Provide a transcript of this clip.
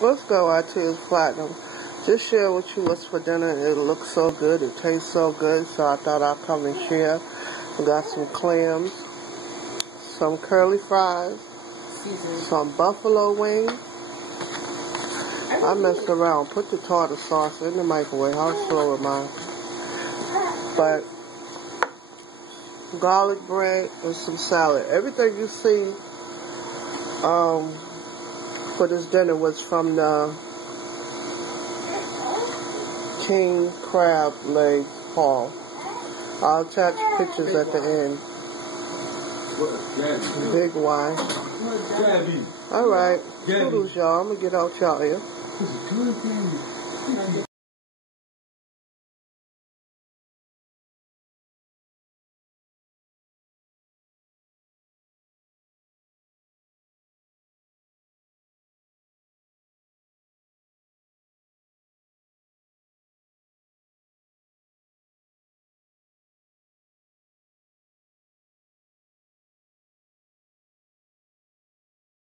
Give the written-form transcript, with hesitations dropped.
Let's go out to his platinum. Just share with you what's for dinner. It looks so good. It tastes so good. So I thought I'd come and share. We got some clams, some curly fries, some buffalo wings. I messed around. Put the tartar sauce in the microwave. I was slow with mine. But garlic bread and some salad. Everything you see for this dinner was from the king crab leg haul. I'll attach pictures at the end. Big Y. Alright. Toodles, y'all. I'm going to get out y'all here.